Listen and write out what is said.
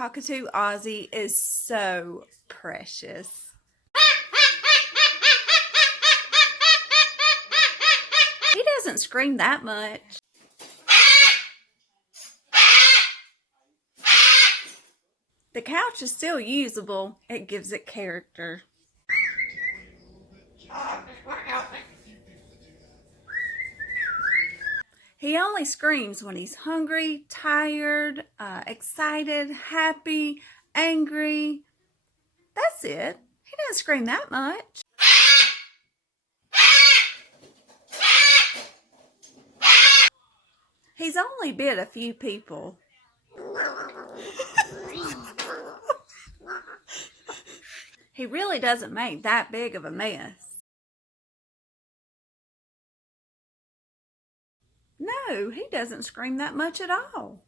cockatoo Ozzie is so precious. He doesn't scream that much. The couch is still usable. It gives it character. He only screams when he's hungry, tired, excited, happy, angry. That's it. He doesn't scream that much. He's only bit a few people. He really doesn't make that big of a mess. No, he doesn't scream that much at all.